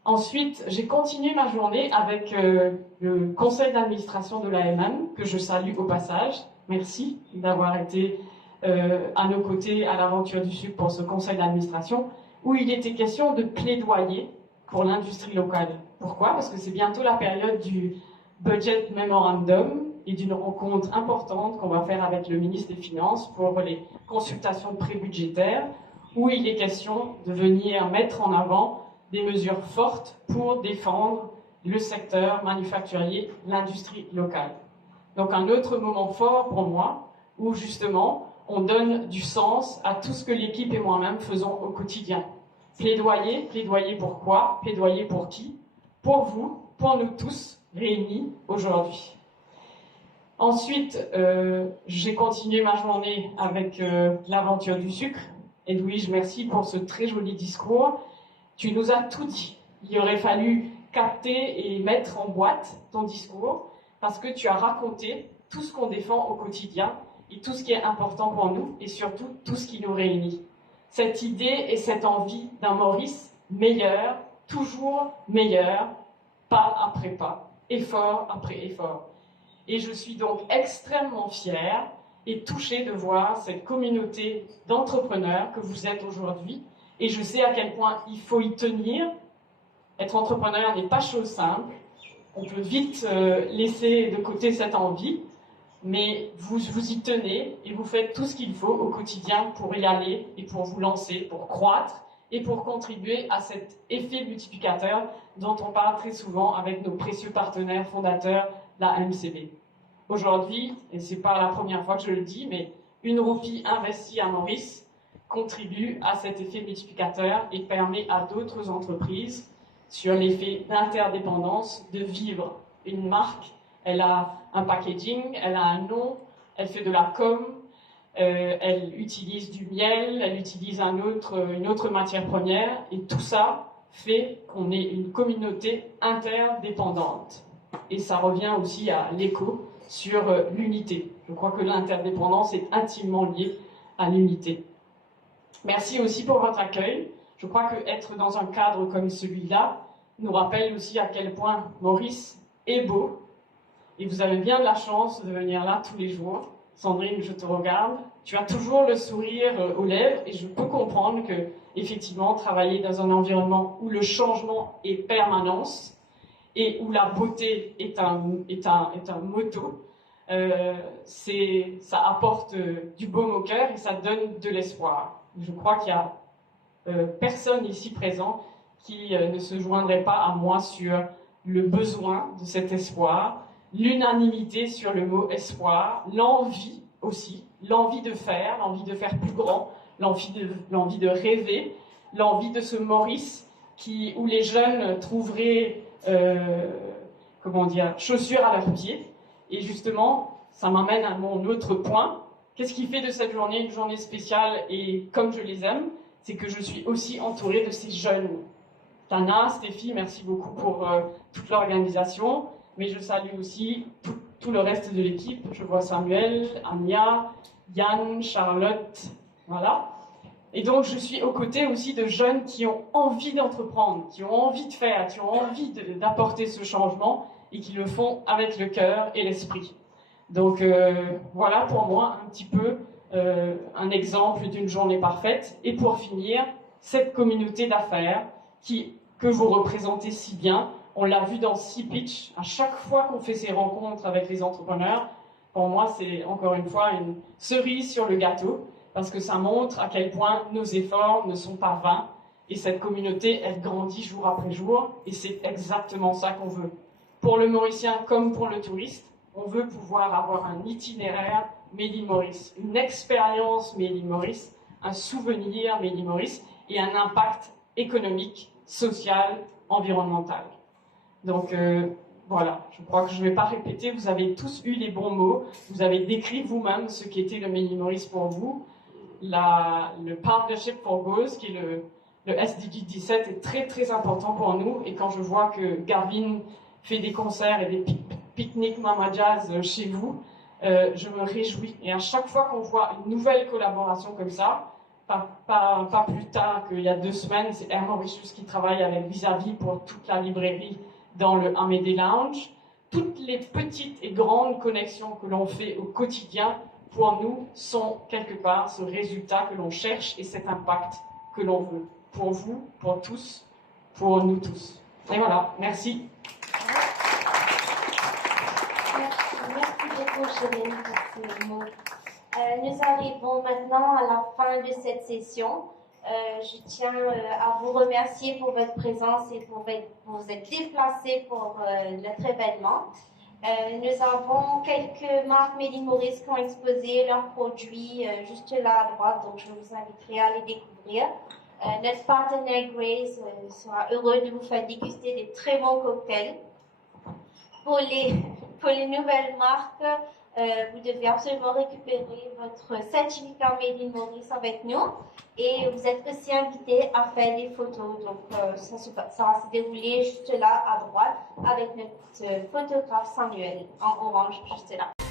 Ensuite, j'ai continué ma journée avec le conseil d'administration de l'AMM, que je salue au passage. Merci d'avoir été à nos côtés à l'Aventure du Sucre pour ce conseil d'administration, où il était question de plaidoyer pour l'industrie locale. Pourquoi? Parce que c'est bientôt la période du Budget Memorandum et d'une rencontre importante qu'on va faire avec le ministre des Finances pour les consultations prébudgétaires, où il est question de venir mettre en avant des mesures fortes pour défendre le secteur manufacturier, l'industrie locale. Donc un autre moment fort pour moi, où justement on donne du sens à tout ce que l'équipe et moi-même faisons au quotidien. Plaidoyer, plaidoyer pour quoi? Plaidoyer pour qui? Pour vous, pour nous tous réunis aujourd'hui. Ensuite, j'ai continué ma journée avec l'aventure du sucre. Edwige, merci pour ce très joli discours. Tu nous as tout dit. Il aurait fallu capter et mettre en boîte ton discours parce que tu as raconté tout ce qu'on défend au quotidien et tout ce qui est important pour nous et surtout tout ce qui nous réunit. Cette idée et cette envie d'un Maurice meilleur, toujours meilleur, pas après pas, effort après effort. Et je suis donc extrêmement fière et touchée de voir cette communauté d'entrepreneurs que vous êtes aujourd'hui. Et je sais à quel point il faut y tenir. Être entrepreneur n'est pas chose simple. On peut vite laisser de côté cette envie, mais vous y tenez et vous faites tout ce qu'il faut au quotidien pour y aller et pour vous lancer, pour croître et pour contribuer à cet effet multiplicateur dont on parle très souvent avec nos précieux partenaires fondateurs, la MCB. Aujourd'hui, et c'est pas la première fois que je le dis, mais une roupie investie à Maurice contribue à cet effet multiplicateur et permet à d'autres entreprises, sur l'effet d'interdépendance, de vivre. Une marque, elle a un packaging, elle a un nom, elle fait de la com, elle utilise du miel, elle utilise une autre matière première, et tout ça fait qu'on est une communauté interdépendante. Et ça revient aussi à l'écho sur l'unité. Je crois que l'interdépendance est intimement liée à l'unité. Merci aussi pour votre accueil. Je crois qu'être dans un cadre comme celui-là nous rappelle aussi à quel point Maurice est beau. Et vous avez bien de la chance de venir là tous les jours. Sandrine, je te regarde. Tu as toujours le sourire aux lèvres et je peux comprendre que, effectivement, travailler dans un environnement où le changement est permanence et où la beauté est un motto, ça apporte du baume au cœur et ça donne de l'espoir. Je crois qu'il y a personne ici présent qui ne se joindrait pas à moi sur le besoin de cet espoir, l'unanimité sur le mot espoir, l'envie aussi, l'envie de faire plus grand, l'envie de rêver, l'envie de ce Maurice où les jeunes trouveraient chaussures à leurs pieds. Et justement, ça m'amène à mon autre point. Qu'est-ce qui fait de cette journée une journée spéciale et comme je les aime, c'est que je suis aussi entourée de ces jeunes. Tana, Stéphie, merci beaucoup pour toute l'organisation, mais je salue aussi tout le reste de l'équipe. Je vois Samuel, Anya, Yann, Charlotte, voilà. Et donc je suis aux côtés aussi de jeunes qui ont envie d'entreprendre, qui ont envie de faire, qui ont envie d'apporter ce changement et qui le font avec le cœur et l'esprit. Donc voilà pour moi un petit peu un exemple d'une journée parfaite. Et pour finir, cette communauté d'affaires que vous représentez si bien, on l'a vu dans C-Pitch, à chaque fois qu'on fait ces rencontres avec les entrepreneurs, pour moi c'est encore une fois une cerise sur le gâteau, parce que ça montre à quel point nos efforts ne sont pas vains, et cette communauté, elle grandit jour après jour, et c'est exactement ça qu'on veut. Pour le Mauricien comme pour le touriste, on veut pouvoir avoir un itinéraire Made in Maurice, une expérience Made in Maurice, un souvenir Made in Maurice, et un impact économique, social, environnemental. Donc voilà, je crois que je ne vais pas répéter, vous avez tous eu les bons mots, vous avez décrit vous-même ce qu'était le Made in Maurice pour vous. Le Partnership for Goals, qui est le SDG 17, est très très important pour nous, et quand je vois que Garvin fait des concerts et des pique-niques Mama Jazz chez vous, je me réjouis. Et à chaque fois qu'on voit une nouvelle collaboration comme ça, pas plus tard qu'il y a 2 semaines, c'est Air Mauritius qui travaille avec Vis-à-vis pour toute la librairie dans le Amédée Lounge. Toutes les petites et grandes connexions que l'on fait au quotidien, pour nous, sont quelque part ce résultat que l'on cherche et cet impact que l'on veut. Pour vous, pour tous, pour nous tous. Et voilà, merci. Merci beaucoup, Chéline, pour ces mots. Nous arrivons maintenant à la fin de cette session. Je tiens à vous remercier pour votre présence et pour vous être déplacés pour notre événement. Nous avons quelques marques Made in Maurice qui ont exposé leurs produits juste là à droite, donc je vous inviterai à les découvrir. Notre partenaire Grace sera heureux de vous faire déguster des très bons cocktails. Pour pour les nouvelles marques, vous devez absolument récupérer votre certificat Made in Maurice avec nous. Et vous êtes aussi invité à faire des photos. Donc, ça va se dérouler juste là, à droite, avec notre photographe Samuel, en orange, juste là.